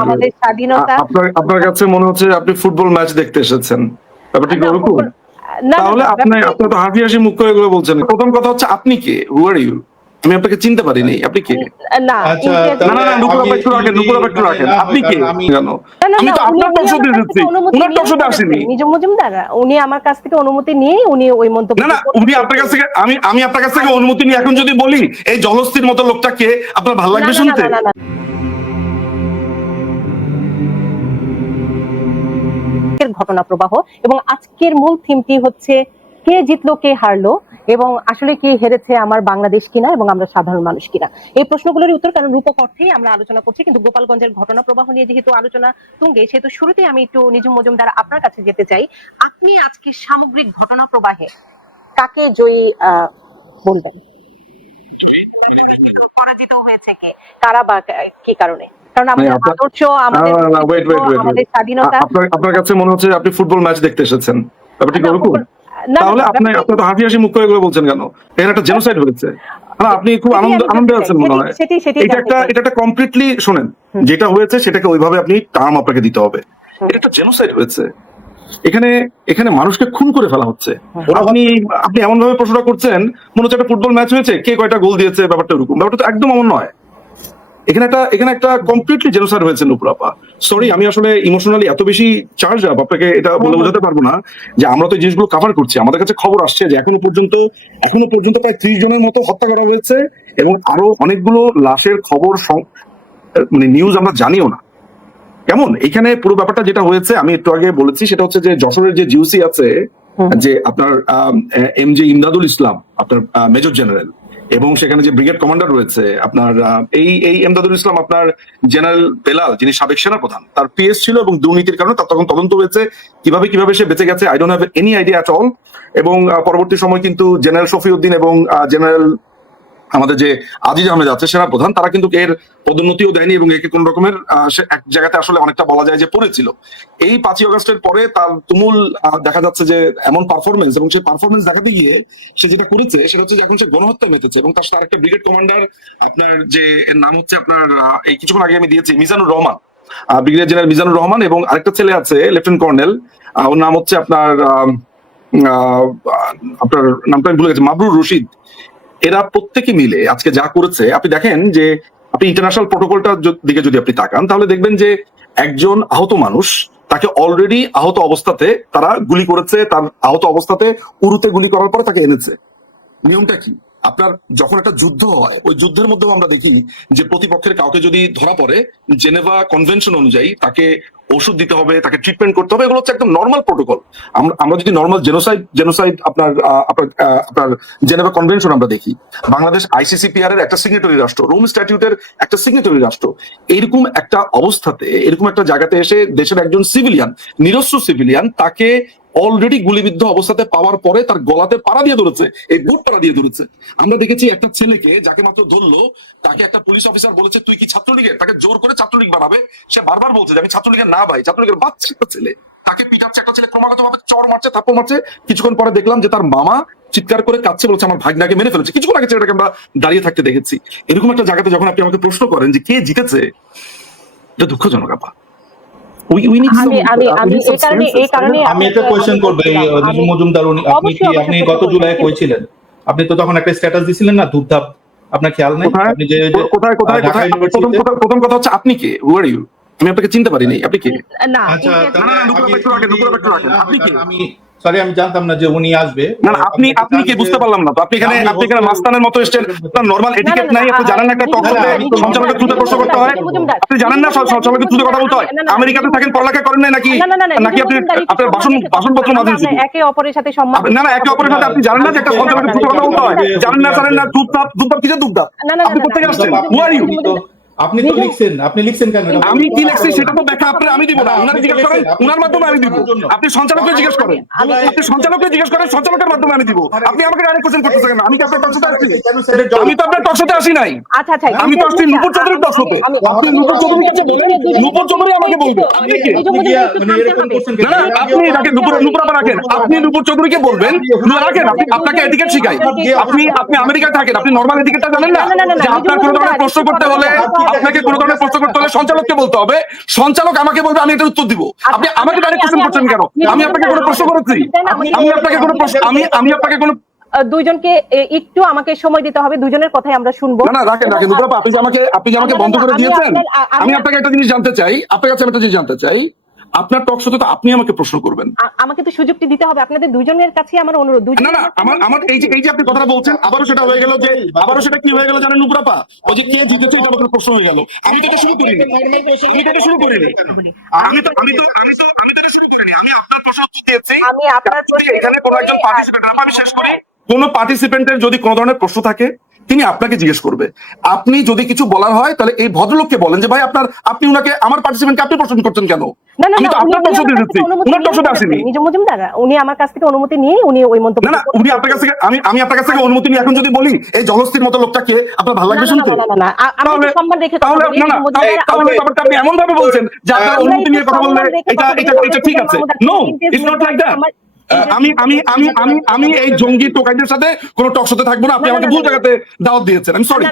আমাদের স্বাধীনতা। আপনার আপনার কাছে মনে হচ্ছে আপনি ফুটবল ম্যাচ দেখতে এসেছেন। ব্যাপারটা ওরকম? না, না, তাহলে আপনি তো হাসি হাসি মুখ করে এগুলো বলছেন। প্রথম কথা হচ্ছে আপনি কে? হু আর ইউ আমি আপনাকে চিনতে পারিনি। আপনি কে? না আচ্ছা, না না না আপা একটু রাখেন একটু যদি- রাখেন আপনি কে? জানো। না, না, আমি তো উনি- আপনার টকশোতে এসেছি উনার টকশোতে। আসেনি। নিজম মজুমদার। উনি আমার কাছ থেকে অনুমতি নিয়েই উনি ওই মন্তব্য না না উনি আপনার কাছ থেকে আমি আমি আপনার কাছ থেকে অনুমতি নিয়ে এখন যদি বলি এই জলস্থির মতো লোকটা কে? আপনার ভালো লাগবে শুনতে? ঘটনা প্রবাহ এবং আজকের মূল থিমটি হচ্ছে কে জিতলো কে হারলো এবং আসলে কে হেরেছে আমার বাংলাদেশ কিনা এবং আমরা সাধারণ মানুষ কিনা। এই প্রশ্নগুলোর উত্তর কারণ রূপক অর্থেই আমরা আলোচনা করছি কিন্তু গোপালগঞ্জের ঘটনা প্রবাহ নিয়ে যেহেতু আলোচনা তুঙ্গে সেহেতু শুরুতে আমি একটু নিজম মজুমদার আপনার কাছে যেতে চাই। আপনি আজকে সামগ্রিক ঘটনা প্রবাহে কাকে জয়ী আহ, বলবেন? পরাজিত হয়েছে কে? কারা বা কি কারণে? কারণ আমাদের আদর্শ. স্বাধীনতা। আপনার কাছে মনে হচ্ছে আপনি ফুটবল ম্যাচ দেখতে এসেছেন। ব্যাপারটা ওরকম? তাহলে আপনি আপনি তো হাসি হাসি মুখ করে এগুলো বলছেন কেন? এখানে একটা জেনোসাইড হয়েছে। আপনি খুব আনন্দ আনন্দে আছেন মনে হয়। এটা একটা এটা একটা কমপ্লিটলি শোনেন যেটা হয়েছে সেটাকে ওইভাবে আপনি টার্ম আপনাকে দিতে হবে। এটা একটা জেনোসাইড হয়েছে। এখানে এখানে মানুষকে খুন করে ফেলা হচ্ছে। আপনি আপনি এমন ভাবে প্রশ্নটা করছেন মনে হচ্ছে একটা ফুটবল ম্যাচ হয়েছে কে কয়টা গোল দিয়েছে ব্যাপারটা এরকম ব্যাপারটা তো একদম এমন নয়। এখানে একটা এখানে একটা কমপ্লিটলি জেনোসাইড হয়েছে নুপুরাপা সরি আমি আসলে ইমোশনালি এত বেশি চার্জ আপ আপনাকে এটা বলে বোঝাতে পারব না যে আমরা তো জিনিসগুলো কভার করছি। আমাদের কাছে খবর আসছে যে এখনও পর্যন্ত এখনও পর্যন্ত প্রায় ত্রিশ জনের মতো হত্যা করা হয়েছে এবং আরও অনেকগুলো লাশের খবর মানে নিউজ আমরা জানিও না। কেমন? এখানে পুরো ব্যাপারটা যেটা হয়েছে আমি একটু আগে বলেছি সেটা হচ্ছে যে যশোরের যে জিউসি আছে যে আপনার এম জে ইমদাদুল ইসলাম আপনার মেজর জেনারেল এবং সেখানে যে ব্রিগেড কমান্ডার রয়েছে, আপনার এই এই এমদাদুল ইসলাম, আপনার জেনারেল বেলাল, যিনি সাবেক সেনা প্রধান তার পিএস ছিল এবং দুর্নীতির কারণে তার তখন তদন্ত হয়েছে। কীভাবে কীভাবে সে বেঁচে গেছে I don't have any idea at all এবং পরবর্তী সময় কিন্তু জেনারেল শফিউদ্দিন এবং জেনারেল আমাদের যে আজিজ আহমেদ আছে, সেনা প্রধান, তারা কিন্তু এর পদোন্নতিও দেয়নি এবং একে কোন রকমের এক জায়গাতে আসলে অনেকটা বলা যায় যে পড়েছিল। এই পাঁচই আগস্টের পরে তার তুমুল দেখা যাচ্ছে যে এমন পারফরমেন্স এবং সেই পারফরমেন্স দেখাতে গিয়ে সে যেটা করেছে, সেটা হচ্ছে যে এখন সে গণহত্যা মেতেছে এবং তার সাথে আরেকটা ব্রিগেড কমান্ডার আপনার যে এর নাম হচ্ছে আপনার এই কিছুক্ষণ আগে আমি দিয়েছি, মিজানুর রহমান। ব্রিগেডিয়ার জেনারেল মিজানুর রহমান এবং আরেকটা ছেলে আছে লেফটেন্যান্ট কর্নেল ওর নাম হচ্ছে আপনার আপনার নামটা আমি ভুলে গেছি, মাবরুর রশিদ। এরা প্রত্যেকে মিলে আজকে যা করেছে, আপনি দেখেন যে আপনি ইন্টারন্যাশনাল প্রোটোকলটার দিকে যদি আপনি তাকান, তাহলে দেখবেন যে একজন আহত মানুষ তাকে অলরেডি আহত অবস্থাতে তারা গুলি করেছে, তার আহত অবস্থাতে উরুতে গুলি করার পরে তাকে এনেছে। নিয়মটা কি? আপনার যখন একটা যুদ্ধ হয়, ওই যুদ্ধের মধ্যেও আমরা দেখি যে প্রতিপক্ষের কাউকে যদি ধরা পড়ে, জেনেভা কনভেনশন অনুযায়ী তাকে ওষুধ দিতে হবে, তাকে ট্রিটমেন্ট করতে হবে, এগুলো হচ্ছে একদম নর্মাল প্রোটোকল আমরা আমরা যদি নর্মাল জেনোসাইড জেনোসাইড আপনার আপনার আপনার জেনেভা কনভেনশন আমরা দেখি, বাংলাদেশ আইসিসিপিআর এর একটা সিগনেটরি রাষ্ট্র রোম স্ট্যাটিউটের একটা সিগনেটরি রাষ্ট্র, এরকম একটা অবস্থাতে, এরকম একটা জায়গাতে এসে দেশের একজন সিভিলিয়ান নিরস্ত্র সিভিলিয়ান তাকে অলরেডি গুলিবিদ্ধ অবস্থাতে পাওয়ার পরে তার গলাতে পাড়া দিয়ে ধরেছে, এই বুট পাড়া দিয়ে ধরেছে। আমরা দেখেছি একটা ছেলেকে যাকে মাত্র ধরলো, তাকে একটা পুলিশ অফিসার বলেছে, তুই কি ছাত্রলীগের? তাকে জোর করে ছাত্রলীগ বানাবে। সে বারবার বলছে যে, আমি ছাত্রলীগের না ভাই, ছাত্রলীগের বাচ্চা একটা ছেলে। তাকে পিটাচ্ছে, একটা ছেলে ক্রমাগত ভাবে চর মারছে, থাপ্পড় মারছে। কিছুক্ষণ পরে দেখলাম যে তার মামা চিৎকার করে কাচ্ছে বলছে, আমার ভাগনাকে মেরে ফেলেছে। কিছুক্ষণ আগে ছেলেটাকে আমরা দাঁড়িয়ে থাকতে দেখেছি। এরকম একটা জায়গাতে যখন আপনি আমাকে প্রশ্ন করেন যে, কে জিতেছে? এটা দুঃখজনক আপা উই উই নিড আমি আমি আমি এই কারণে এই কারণে আমি একটা কোয়েশ্চেন করব এই মজুমদার উনি আপনি কি আপনি গত করব। জুলাই কইছিলেন আপনি তো তখন একটা স্ট্যাটাস দিছিলেন না ধূপধাপ আপনার খেয়াল নেই? আপনি যে যে- কোথায় কোথায় কোথায় প্রথম কথা প্রথম কথা হচ্ছে আপনি কে হু আর ইউ আমি আপনাকে চিনতে পারিনি আপনি কে না আচ্ছা না, না, নুপুর রাখেন, নুপুর রাখেন। আপনি কে? আমি সরি আমি জানতাম না যে উনি আসবে না আপনি আপনি কি বুঝতে পারলাম না তো আপনি এখানে আপনি এখানে মাস্তানের মতো এসছেন আপনার নর্মাল এটিকেট নাই আপনি জানেন না একটা টক না, শোতে না, আমি তো- সঞ্চালকের থ্রুতে প্রশ্ন করতে হয় আপনি জানেন না মজুমদার, সঞ্চালকের থ্রুতে কথা বলতে হয় আমেরিকাতে থাকেন পড়ালেখা করেন নাই নাকি না, না, না, না, নাকি আপনি আপনার বাসনপত্র কথা মাঝে একে অপরের সাথে সম্মান না না একে অপরের সাথে আপনি জানেন না যে একটা সঞ্চালকের থ্রুতে কথা বলতে হয় জানেন না জানেন না দুধ দুধ কিসের দুধ না, না, না, আপনি কোথেকে না, আসছেন হু আর ইউ আপনি তো- লিখছেন আপনি লিখছেন কেন? আমি কি লিখছি সেটা তো আপনার আমি দিব না। আপনি জিজ্ঞেস করেন উনার মাধ্যমে আমি দিব। আপনি সঞ্চালককে জিজ্ঞেস করেন। আপনি সঞ্চালককে জিজ্ঞেস করেন সঞ্চালকের মাধ্যমে আমি দিব। আপনি আমাকে ডাইরেক্ট কোশ্চেন করতেছেন কেন? আমি কি আপনার টকশোতে আসছি আমি তো আপনার টকশোতে আসি নাই। আচ্ছা আচ্ছা আমি তো আসছি নূপুর চৌধুরীর টকশোতে আপনি নূপুর চৌধুরীর কাছে বলেন নূপুর চৌধুরী আমাকে বলবে আপনি কে? মানে? না আপনি রাখেন নূপুর নূপুর আপা রাখেন। আপনি নূপুর চৌধুরীকে বলবেন রাখেন। আপনি আপনাকে এটিকেট শিখাই। আপনি আপনি আমেরিকায় থাকেন। আপনি নর্মাল এটিকেটটা জানেন না? না, না, না, না, যে আপনার কোনো ধরনের প্রশ্ন করতে হলে আপনাকে কোনো কারণে প্রশ্ন করতে হলে সঞ্চালককে বলতে হবে। সঞ্চালক আমাকে বলবে আমি এটা উত্তর দিব। আপনি আমাকে ডাইরেক্ট কোশ্চেন করছেন কেন? আমি আপনাকে কোনো প্রশ্ন করেছি? আমি আপনাকে কোনো প্রশ্ন আমি আমি আপনাকে কোনো দুইজনকে একটু আমাকে সময় দিতে হবে দুজনের কথাই আমরা শুনব। না না রাখেন রাখেন দুটো আপনি আমাকে আপনি আমাকে বন্ধ করে দিয়েছেন আমি- আমি আপনাকে একটা জিনিস জানতে চাই। আপনার কাছে আমি একটা জিনিস জানতে চাই। আপনার টক শোতে তো আপনি আমাকে প্রশ্ন করবেন। আমাকে তো সুযোগটি দিতে হবে। আপনাদের দুজনের কাছে আমার অনুরোধ। দুজন না না আমার আমার এই যে এই যে আপনি কথাটা বলছেন আবারও সেটা হয়ে গেল যে আবারও সেটা কি হয়ে গেল জানেন নুপুরাপা? ওই যে কে জিতেছে এটা আমাকে প্রশ্ন হয়ে গেল। আমি তো শুরু করিনি। আমি তো শুরু করিনি। আমি তো আমি তো আমি তো আমি তো শুরু করিনি। আমি আপনার প্রশ্ন উত্তর দিয়েছি। আমি আপনার এখানে কোনো একজন পার্টিসিপেন্ট আমি শেষ করি। কোন পার্টিসিপেন্টের যদি কোনো ধরনের প্রশ্ন থাকে তিনি আপনাকে জিজ্ঞেস করবে। আপনি যদি কিছু বলার হয় তাহলে এই ভদ্রলোককে বলেন যে ভাই আপনার আপনি উনাকে আমার পার্টিসিপেন্টকে আপনি প্রশ্ন করছেন কেন? আমি তো উনি- আপনার প্রশ্ন আমার কাছ থেকে অনুমতি উনার নিয়ে আসেনি। উনি আমার কাছ থেকে অনুমতি নিয়ে উনি ওই মন্তব্য না না উনি আপনার কাছ থেকে আমি আমি আপনার কাছ থেকে অনুমতি নিয়ে এখন যদি বলি এই জলস্থির মতো লোকটাকে আপনার ভালো লাগবে শুনতে? না, না, আমি সম্মান রেখে কথা বলি, তাহলে- আপনি- ব্যাপারটা আপনি এমন ভাবে বলছেন যে আপনার অনুমতি নিয়ে কথা বললে এটা এটা এটা ঠিক আছে। No it's not like that আমি আমি আমি আমি আমি এই জঙ্গি টোকাইদের সাথে কোনো টক শোতে থাকব না আপনি আমাকে ভুল জায়গাতে দাওয়াত দিয়েছেন আমি সরি